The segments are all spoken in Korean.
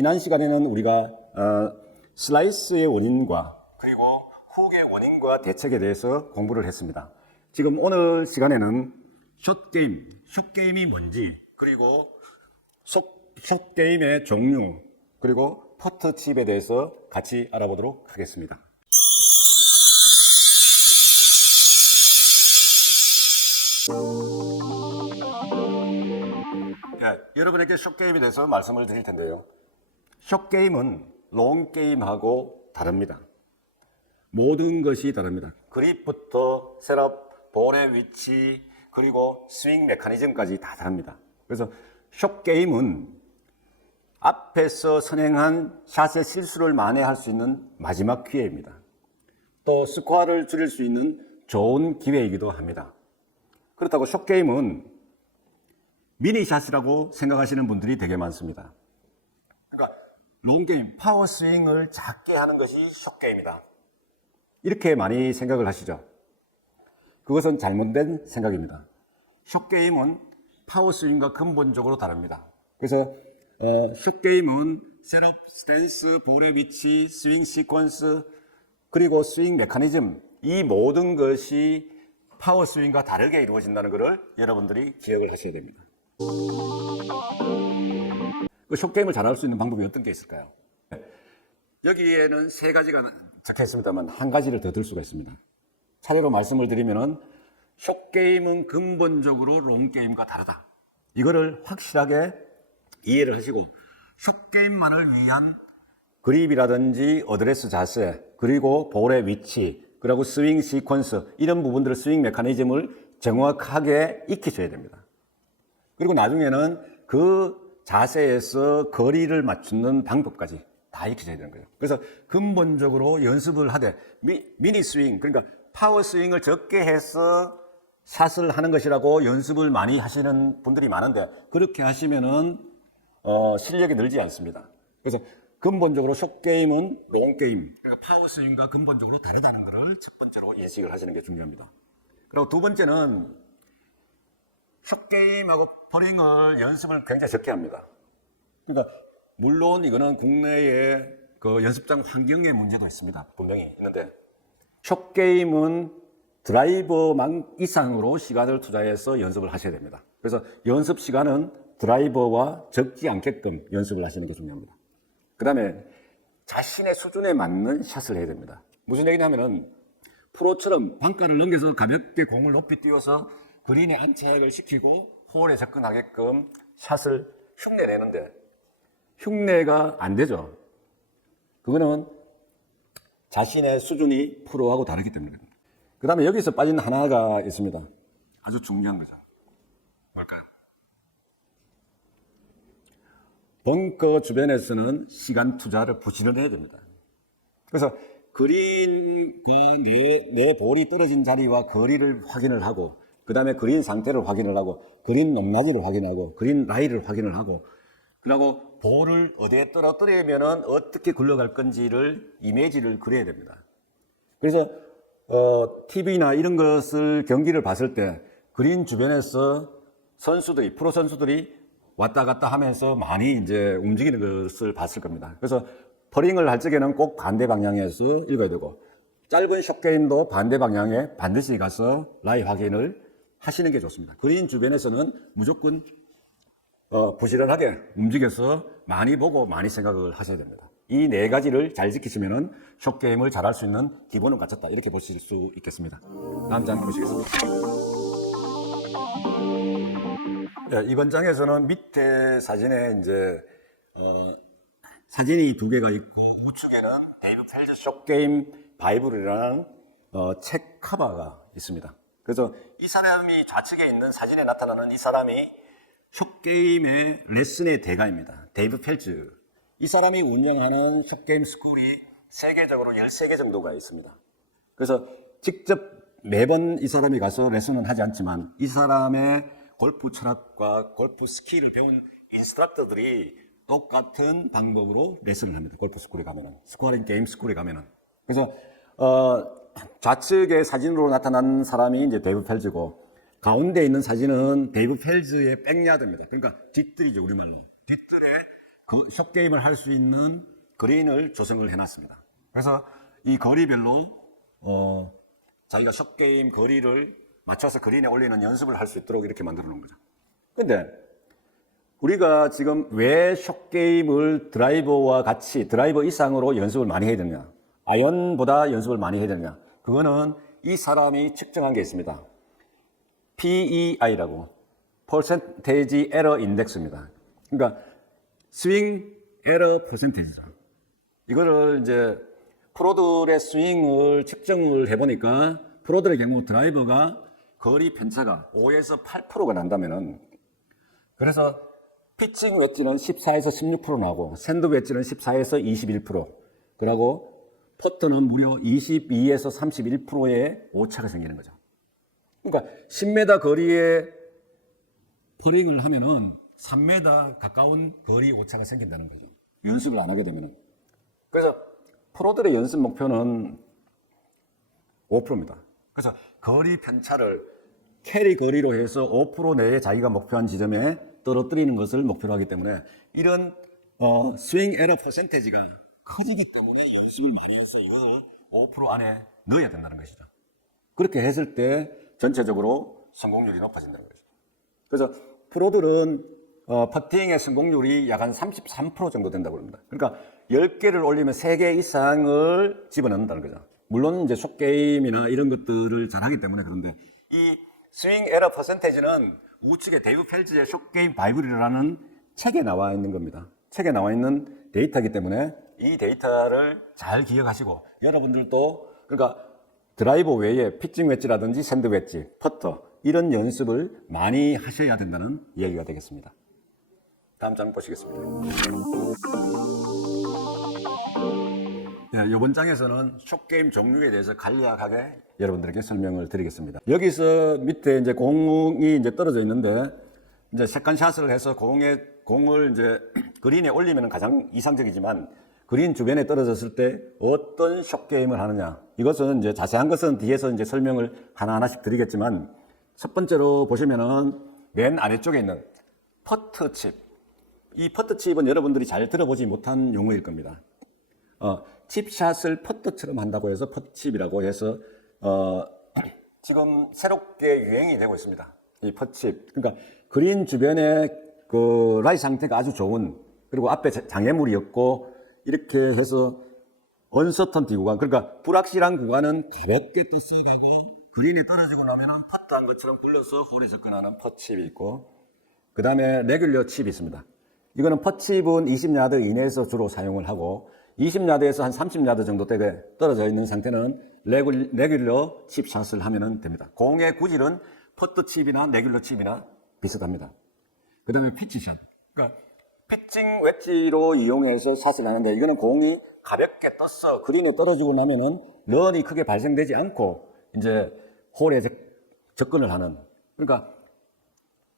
지난 시간에는 우리가 슬라이스의 원인과 그리고 훅의 원인과 대책에 대해서 공부를 했습니다. 지금 오늘 시간에는 숏게임이 뭔지, 그리고 숏게임의 종류, 그리고 퍼트칩에 대해서 같이 알아보도록 하겠습니다. 여러분에게 숏게임에 대해서 말씀을 드릴 텐데요. 숏게임은 롱게임하고 다릅니다. 모든 것이 다릅니다. 그립부터 셋업, 볼의 위치, 그리고 스윙 메커니즘까지 다 다릅니다. 그래서 숏게임은 앞에서 선행한 샷의 실수를 만회할 수 있는 마지막 기회입니다. 또 스코어를 줄일 수 있는 좋은 기회이기도 합니다. 그렇다고 숏게임은 미니샷이라고 생각하시는 분들이 되게 많습니다. 그러니까 롱게임, 파워스윙을 작게 하는 것이 숏게임이다, 이렇게 많이 생각을 하시죠. 그것은 잘못된 생각입니다. 숏게임은 파워스윙과 근본적으로 다릅니다. 그래서 숏게임은 셋업, 스탠스, 볼의 위치, 스윙 시퀀스, 그리고 스윙 메커니즘, 이 모든 것이 파워스윙과 다르게 이루어진다는 것을 여러분들이 기억을 하셔야 됩니다. 그 숏게임을 잘할 수 있는 방법이 어떤 게 있을까요? 여기에는 세 가지가 적혀 있습니다만 한 가지를 더 들 수가 있습니다. 차례로 말씀을 드리면은 숏게임은 근본적으로 롱게임과 다르다, 이거를 확실하게 이해를 하시고, 숏게임만을 위한 그립이라든지 어드레스 자세, 그리고 볼의 위치, 그리고 스윙 시퀀스, 이런 부분들을, 스윙 메커니즘을 정확하게 익히셔야 됩니다. 그리고 나중에는 그 자세에서 거리를 맞추는 방법까지 다 익히셔야 되는 거예요. 그래서 근본적으로 연습을 하되 미니 스윙, 그러니까 파워 스윙을 적게 해서 샷을 하는 것이라고 연습을 많이 하시는 분들이 많은데, 그렇게 하시면은 실력이 늘지 않습니다. 그래서 근본적으로 숏게임은 롱게임, 그러니까 파워 스윙과 근본적으로 다르다는 것을 첫 번째로 인식을 하시는 게 중요합니다. 그리고 두 번째는 숏게임하고 퍼링을 연습을 굉장히 적게 합니다. 그러니까 물론 이거는 국내의 그 연습장 환경의 문제도 있습니다. 분명히 있는데, 숏게임은 드라이버만 이상으로 시간을 투자해서 연습을 하셔야 됩니다. 그래서 연습 시간은 드라이버와 적지 않게끔 연습을 하시는 게 중요합니다. 그 다음에 자신의 수준에 맞는 샷을 해야 됩니다. 무슨 얘기냐면은 프로처럼 방가를 넘겨서 가볍게 공을 높이 띄워서 그린에 안착을 시키고 홀에 접근하게끔 샷을 흉내내는데, 흉내가 안 되죠. 그거는 자신의 수준이 프로하고 다르기 때문입니다. 그 다음에 여기서 빠진 하나가 있습니다. 아주 중요한 거죠. 뭘까요? 벙커 주변에서는 시간 투자를 부지런히 해야 됩니다. 그래서 그린과 내 볼이 떨어진 자리와 거리를 확인을 하고, 그 다음에 그린 상태를 확인을 하고, 그린 높낮이를 확인하고, 그린 라이를 확인을 하고, 그리고 볼을 어디에 떨어뜨리면은 어떻게 굴러갈 건지를 이미지를 그려야 됩니다. 그래서 TV나 이런 것을 경기를 봤을 때 그린 주변에서 선수들이, 프로 선수들이 왔다 갔다 하면서 많이 이제 움직이는 것을 봤을 겁니다. 그래서 퍼링을 할 적에는 꼭 반대 방향에서 읽어야 되고, 짧은 숏게임도 반대 방향에 반드시 가서 라이 확인을 하시는 게 좋습니다. 그린 주변에서는 무조건 부지런하게 움직여서 많이 보고 많이 생각을 하셔야 됩니다. 이 네 가지를 잘 지키시면은 숏게임을 잘할 수 있는 기본은 갖췄다, 이렇게 보실 수 있겠습니다. 다음 장 보시겠습니다. 이번 장에서는 밑에 사진에 이제 사진이 두 개가 있고, 우측에는 데이브 펠즈 숏게임 바이블이라는 책 커버가 있습니다. 그래서 이 사람이 좌측에 있는 사진에 나타나는 이 사람이 숏게임의 레슨의 대가입니다. 데이브 펠즈. 이 사람이 운영하는 숏게임 스쿨이 세계적으로 13개 정도가 있습니다. 그래서 직접 매번 이 사람이 가서 레슨은 하지 않지만, 이 사람의 골프 철학과 골프 스킬을 배운 인스트럭터들이 똑같은 방법으로 레슨을 합니다. 골프 스쿨에 가면은, 스코어링 게임 스쿨에 가면은. 그래서 좌측의 사진으로 나타난 사람이 이제 데이브 펠즈고, 가운데 있는 사진은 데이브 펠즈의 백야드입니다. 그러니까 뒷뜰이죠, 우리말로. 뒷뜰에 숏게임을 할 수 있는 그린을 조성을 해놨습니다. 그래서 이 거리별로 자기가 숏게임 거리를 맞춰서 그린에 올리는 연습을 할 수 있도록 이렇게 만들어 놓은 거죠. 근데 우리가 지금 왜 숏게임을 드라이버와 같이 드라이버 이상으로 연습을 많이 해야 되느냐, 아이언보다 연습을 많이 해야 되느냐, 그거는 이 사람이 측정한 게 있습니다. PEI라고 Percentage Error Index입니다. 그러니까 스윙 에러 퍼센테이지죠. 이거를 이제 프로들의 스윙을 측정을 해보니까 프로들의 경우 드라이버가 거리 편차가 5에서 8%가 난다면은, 그래서 피칭 웨지는 14에서 16% 나오고 샌드 웨지는 14에서 21%, 그리고 퍼터는 무려 22에서 31%의 오차가 생기는 거죠. 그러니까 10m 거리에 퍼링을 하면은 3m 가까운 거리 오차가 생긴다는 거죠. 연습을 안 하게 되면은. 그래서 프로들의 연습 목표는 5%입니다. 그래서 거리 편차를 캐리 거리로 해서 5% 내에 자기가 목표한 지점에 떨어뜨리는 것을 목표로 하기 때문에 이런 스윙 에러 퍼센테이지가 커지기 때문에 연습을 많이 해서 이걸 5% 안에 넣어야 된다는 것이죠. 그렇게 했을 때 전체적으로 성공률이 높아진다는 것이죠. 그래서 프로들은 퍼팅의 성공률이 약 한 33% 정도 된다고 합니다. 그러니까 10개를 올리면 3개 이상을 집어넣는다는 거죠. 물론 이제 숏게임이나 이런 것들을 잘하기 때문에 그런데 이 스윙 에러 퍼센테이지는 우측에 데이브 펠즈의 숏게임 바이블이라는 책에 나와 있는 겁니다. 책에 나와 있는 데이터이기 때문에 이 데이터를 잘 기억하시고 여러분들도 그러니까 드라이버 외에 피칭 웨지라든지 샌드 웨지, 퍼터 이런 연습을 많이 하셔야 된다는 이야기가 되겠습니다. 다음 장 보시겠습니다. 네, 이번 장에서는 숏게임 종류에 대해서 간략하게 여러분들에게 설명을 드리겠습니다. 여기서 밑에 이제 공이 이제 떨어져 있는데 이제 세컨샷을 해서 공을 이제 그린에 올리면 가장 이상적이지만 그린 주변에 떨어졌을 때 어떤 숏게임을 하느냐, 이것은 이제 자세한 것은 뒤에서 이제 설명을 하나하나씩 드리겠지만 첫 번째로 보시면은 맨 아래쪽에 있는 퍼트 칩. 이 퍼트 칩은 여러분들이 잘 들어보지 못한 용어일 겁니다. 칩샷을 퍼트처럼 한다고 해서 퍼트 칩이라고 해서 지금 새롭게 유행이 되고 있습니다. 이 퍼트 칩. 그러니까 그린 주변에 그 라이 상태가 아주 좋은, 그리고 앞에 장애물이 없고 이렇게 해서 언서턴티 구간, 그러니까 불확실한 구간은 가볍게 떠서가고 그린에 떨어지고 나면 퍼트한 것처럼 굴려서 홀에 접근하는 퍼칩이 있고, 그 다음에 레귤러 칩이 있습니다. 이거는 퍼칩은 20야드 이내에서 주로 사용을 하고 20야드에서 한 30야드 정도 되게 떨어져 있는 상태는 레귤러 칩샷을 하면 됩니다. 공의 구질은 퍼트 칩이나 레귤러 칩이나 비슷합니다. 그 다음에 피치샷. 그러니까 피칭 웨지로 이용해서 샷을 하는데 이거는 공이 가볍게 떠서 그린에 떨어지고 나면은 런이 크게 발생되지 않고 이제 홀에 접근을 하는, 그러니까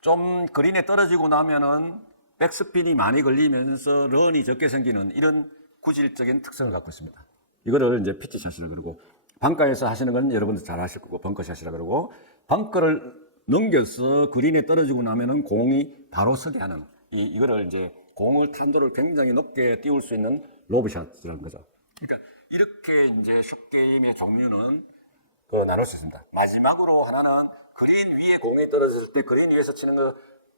좀 그린에 떨어지고 나면은 백스핀이 많이 걸리면서 런이 적게 생기는 이런 구질적인 특성을 갖고 있습니다. 이거를 이제 피치샷이라 그러고, 벙커에서 하시는 건 여러분들 잘 하실 거고 벙커샷이라 그러고, 벙커를 넘겨서 그린에 떨어지고 나면은 공이 바로 서게 하는 이거를 이제 공을 탄도를 굉장히 높게 띄울 수 있는 로브샷이라는 거죠. 그러니까 이렇게 이제 숏게임의 종류는 나눌 수 있습니다. 마지막으로 하나는 그린 위에 공이 떨어졌을 때 그린 위에서 치는 거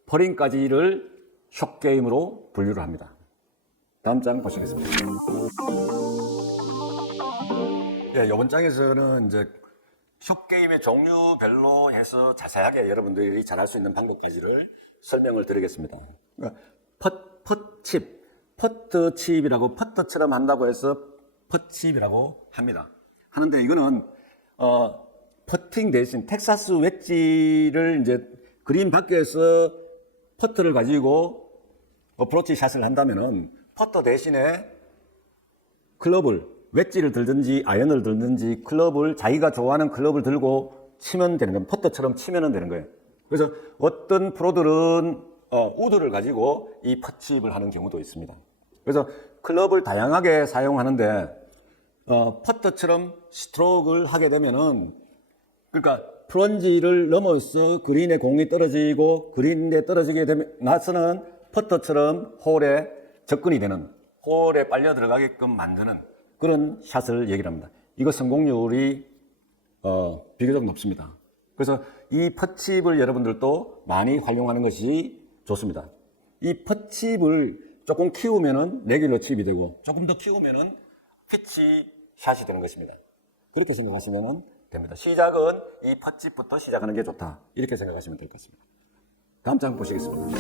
퍼링까지를 숏게임으로 분류를 합니다. 다음 장 보시겠습니다. 네, 이번 장에서는 이제 숏게임의 종류별로 해서 자세하게 여러분들이 잘할 수 있는 방법까지를 설명을 드리겠습니다. 그러니까 퍼트 칩이라고 퍼터처럼 한다고 해서 퍼칩이라고 합니다. 하는데 이거는 퍼팅 대신 텍사스 웨지를 이제 그린 밖에서 퍼터를 가지고 어프로치 샷을 한다면은 퍼터 대신에 클럽을 웨지를 들든지 아이언을 들든지 클럽을 자기가 좋아하는 클럽을 들고 치면 되는 거예요. 퍼터처럼 치면 되는 거예요. 그래서 어떤 프로들은 우드를 가지고 이 퍼칩을 하는 경우도 있습니다. 그래서 클럽을 다양하게 사용하는데 퍼터처럼 스트로크를 하게 되면은, 그러니까 플런지를 넘어서 그린에 공이 떨어지고 그린에 떨어지게 되면 나서는 퍼터처럼 홀에 접근이 되는 홀에 빨려 들어가게끔 만드는 그런 샷을 얘기를 합니다. 이거 성공률이 비교적 높습니다. 그래서 이 펫칩을 여러분들도 많이 활용하는 것이 좋습니다. 이 펫칩을 조금 키우면은 레귤러 칩이 되고 조금 더 키우면은 피치 샷이 되는 것입니다. 그렇게 생각하시면 됩니다. 시작은 이 펫칩부터 시작하는 게 좋다. 이렇게 생각하시면 될 것 같습니다. 다음 장 보시겠습니다.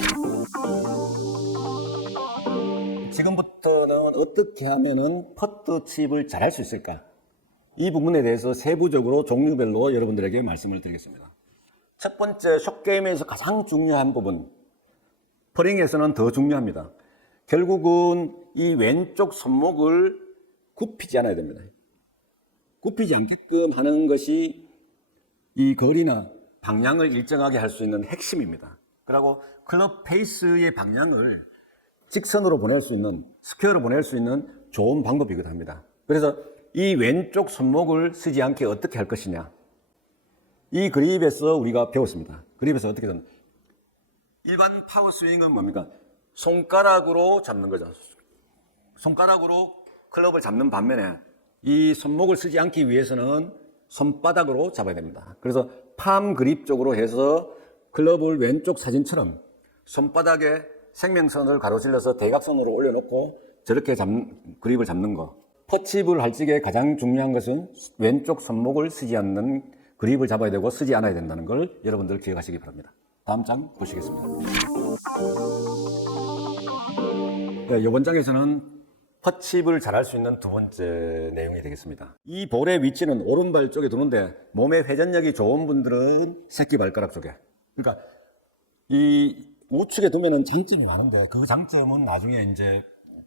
지금부터는 어떻게 하면은 퍼트 칩을 잘할 수 있을까? 이 부분에 대해서 세부적으로 종류별로 여러분들에게 말씀을 드리겠습니다. 첫 번째, 숏게임에서 가장 중요한 부분, 퍼링에서는 더 중요합니다. 결국은 이 왼쪽 손목을 굽히지 않아야 됩니다. 굽히지 않게끔 하는 것이 이 거리나 방향을 일정하게 할 수 있는 핵심입니다. 그리고 클럽 페이스의 방향을 직선으로 보낼 수 있는, 스퀘어로 보낼 수 있는 좋은 방법이기도 합니다. 그래서 이 왼쪽 손목을 쓰지 않게 어떻게 할 것이냐. 이 그립에서 우리가 배웠습니다. 그립에서 어떻게 되는 일반 파워 스윙은 뭡니까? 손가락으로 잡는 거죠. 손가락으로 클럽을 잡는 반면에 이 손목을 쓰지 않기 위해서는 손바닥으로 잡아야 됩니다. 그래서 팜 그립 쪽으로 해서 클럽을 왼쪽 사진처럼 손바닥에 생명선을 가로질러서 대각선으로 올려놓고 저렇게 그립을 잡는 거. 퍼칩을 할 적에 가장 중요한 것은 왼쪽 손목을 쓰지 않는 그립을 잡아야 되고 쓰지 않아야 된다는 걸 여러분들 기억하시기 바랍니다. 다음 장 보시겠습니다. 이번 장에서는 퍼칩을 잘할 수 있는 두 번째 내용이 되겠습니다. 이 볼의 위치는 오른발 쪽에 두는데 몸의 회전력이 좋은 분들은 새끼 발가락 쪽에. 그러니까 이 우측에 두면은 장점이 많은데 그 장점은 나중에 이제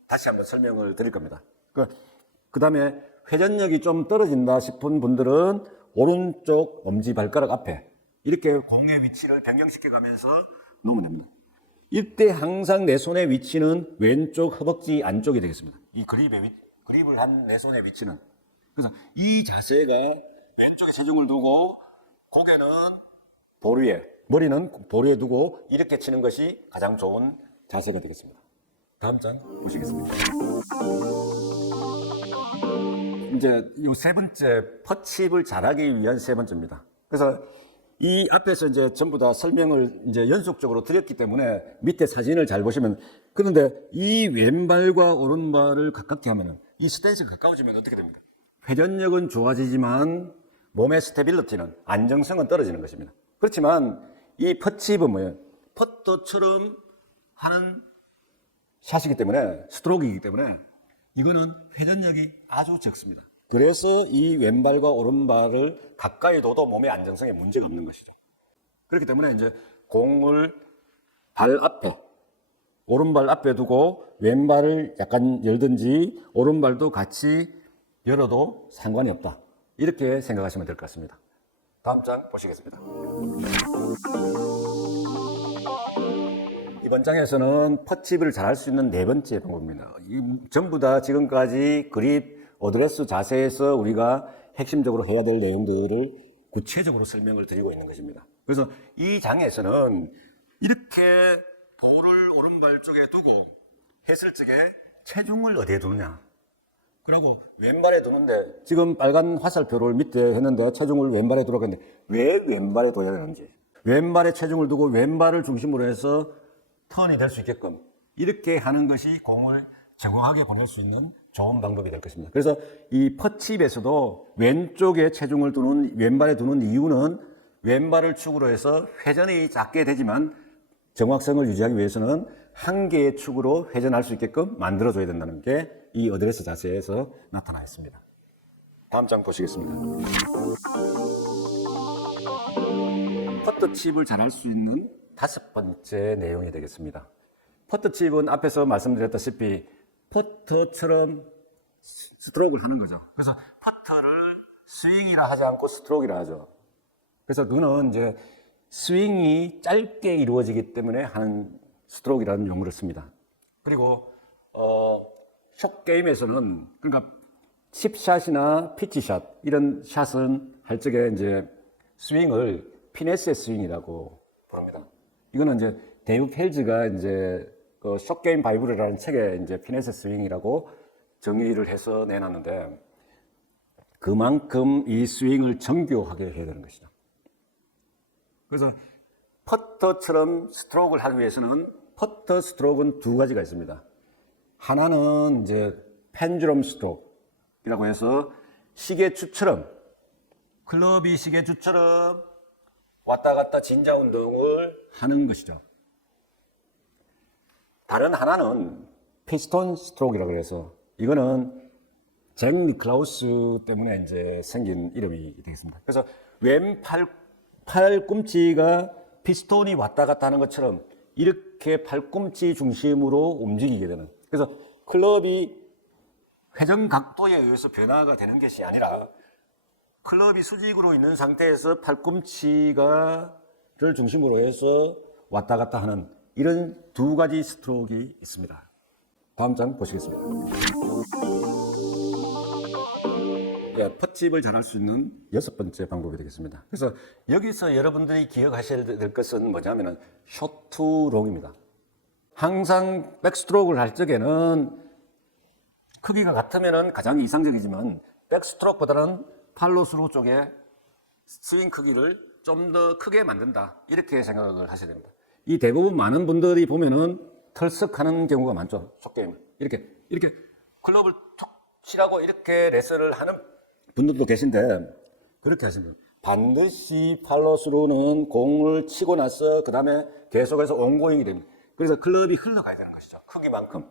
다시 한번 설명을 드릴 겁니다. 그 다음에 회전력이 좀 떨어진다 싶은 분들은 오른쪽 엄지발가락 앞에 이렇게 공의 위치를 변경시켜 가면서 놓으면 됩니다. 이때 항상 내 손의 위치는 왼쪽 허벅지 안쪽이 되겠습니다. 이 그립을 한 내 손의 위치는. 그래서 이 자세가 왼쪽에 체중을 두고 고개는 볼 위에, 머리는 볼 위에 두고 이렇게 치는 것이 가장 좋은 자세가 되겠습니다. 다음 장 보시겠습니다. 이제 이 세 번째, 퍼칩을 잘하기 위한 세 번째입니다. 그래서 이 앞에서 이제 전부 다 설명을 이제 연속적으로 드렸기 때문에 밑에 사진을 잘 보시면, 그런데 이 왼발과 오른발을 가깝게 하면은 이 스탠스가 가까워지면 어떻게 됩니까? 회전력은 좋아지지만 몸의 스테빌리티는, 안정성은 떨어지는 것입니다. 그렇지만 이 퍼칩은 뭐예요? 퍼터처럼 하는 샷이기 때문에, 스트로크이기 때문에 이거는 회전력이 아주 적습니다. 그래서 이 왼발과 오른발을 가까이 둬도 몸의 안정성에 문제가 없는 것이죠. 그렇기 때문에 이제 공을 발 앞에, 오른발 앞에 두고 왼발을 약간 열든지 오른발도 같이 열어도 상관이 없다. 이렇게 생각하시면 될 것 같습니다. 다음 장 보시겠습니다. 이번 장에서는 퍼칩을 잘할 수 있는 네 번째 방법입니다. 전부 다 지금까지 그립, 어드레스 자세에서 우리가 핵심적으로 해야 될 내용들을 구체적으로 설명을 드리고 있는 것입니다. 그래서 이 장에서는 이렇게 볼을 오른발 쪽에 두고 했을 적에 체중을 어디에 두느냐. 그리고 왼발에 두는데, 지금 빨간 화살표를 밑에 했는데 체중을 왼발에 두라고 했는데 왜 왼발에 둬야 되는지. 왼발에 체중을 두고 왼발을 중심으로 해서 턴이 될 수 있게끔 이렇게 하는 것이 공을 정확하게 보낼 수 있는 좋은 방법이 될 것입니다. 그래서 이 퍼칩에서도 왼쪽에 체중을 두는, 왼발에 두는 이유는 왼발을 축으로 해서 회전이 작게 되지만 정확성을 유지하기 위해서는 한 개의 축으로 회전할 수 있게끔 만들어줘야 된다는 게 이 어드레스 자세에서 나타나 있습니다. 다음 장 보시겠습니다. 퍼터칩을 잘할 수 있는 다섯 번째 내용이 되겠습니다. 퍼터칩은 앞에서 말씀드렸다시피 퍼터처럼 스트로크를 하는 거죠. 그래서 퍼터를 스윙이라 하지 않고 스트로크이라 하죠. 그래서 그거는 이제 스윙이 짧게 이루어지기 때문에 하는 스트로크이라는 용어를 씁니다. 그리고 숏게임에서는, 그러니까 칩샷이나 피치샷 이런 샷은 할 적에 이제 스윙을 피네스의 스윙이라고 부릅니다. 이거는 이제 데이브 펠즈가 이제 그 숏게임 바이블이라는 책에 이제 피네스 스윙이라고 정의를 해서 내놨는데 그만큼 이 스윙을 정교하게 해야 되는 것이죠. 그래서 퍼터처럼 스트로크를 하기 위해서는 퍼터 스트로크는 두 가지가 있습니다. 하나는 이제 펜듈럼 스트로크라고 해서 시계추처럼 클럽이 시계추처럼 왔다 갔다 진자 운동을 하는 것이죠. 다른 하나는 피스톤 스트로크라고 해서 이거는 잭 니클라우스 때문에 이제 생긴 이름이 되겠습니다. 그래서 왼 팔꿈치가 피스톤이 왔다 갔다 하는 것처럼 이렇게 팔꿈치 중심으로 움직이게 되는. 그래서 클럽이 회전 각도에 의해서 변화가 되는 것이 아니라 클럽이 수직으로 있는 상태에서 팔꿈치를 중심으로 해서 왔다 갔다 하는 이런 두 가지 스트로크가 있습니다. 다음 장 보시겠습니다. 퍼칩을 잘할 수 있는 6번째 방법이 되겠습니다. 그래서 여기서 여러분들이 기억하셔야 될 것은 뭐냐면은 숏투롱입니다. 항상 백스트로크를 할 적에는 크기가 같으면 가장 이상적이지만 백스트로크보다는 팔로스루 쪽에 스윙 크기를 좀 더 크게 만든다. 이렇게 생각을 하셔야 됩니다. 이 대부분 많은 분들이 보면은 털썩하는 경우가 많죠. 숏게임. 이렇게 클럽을 툭 치라고 이렇게 레슨을 하는 분들도 계신데 그렇게 하시면 돼요. 반드시 팔로스루는 공을 치고 나서 그 다음에 계속해서 온고잉이 됩니다. 그래서 클럽이 흘러가야 되는 것이죠. 크기만큼.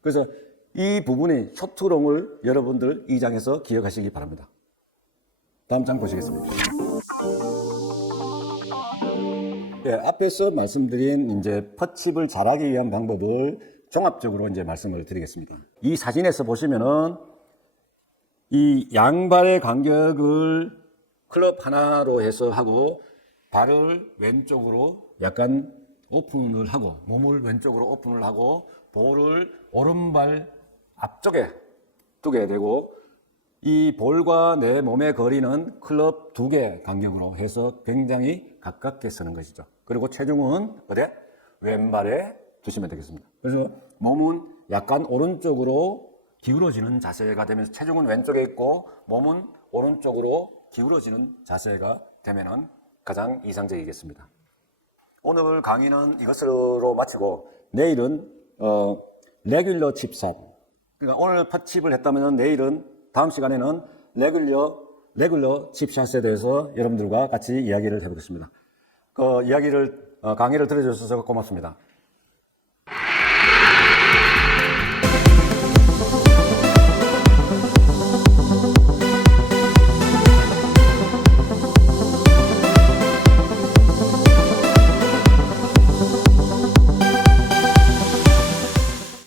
그래서 이 부분이 숏투롱을 여러분들 이 장에서 기억하시기 바랍니다. 다음 장 보시겠습니다. 앞에서 말씀드린 이제 퍼칩을 잘하기 위한 방법을 종합적으로 이제 말씀을 드리겠습니다. 이 사진에서 보시면은 이 양발의 간격을 클럽 하나로 해서 하고 발을 왼쪽으로 약간 오픈을 하고 몸을 왼쪽으로 오픈을 하고 볼을 오른발 앞쪽에 두게 되고 이 볼과 내 몸의 거리는 클럽 2개 간격으로 해서 굉장히 가깝게 쓰는 것이죠. 그리고 체중은 어디? 왼발에 두시면 되겠습니다. 그래서 몸은 약간 오른쪽으로 기울어지는 자세가 되면서 체중은 왼쪽에 있고 몸은 오른쪽으로 기울어지는 자세가 되면은 가장 이상적이겠습니다. 오늘 강의는 이것으로 마치고 내일은 레귤러 칩샷. 그러니까 오늘 퍼칩을 했다면 내일은 다음 시간에는 레귤러 칩샷에 대해서 여러분들과 같이 이야기를 해보겠습니다. 강의를 들어주셔서 고맙습니다.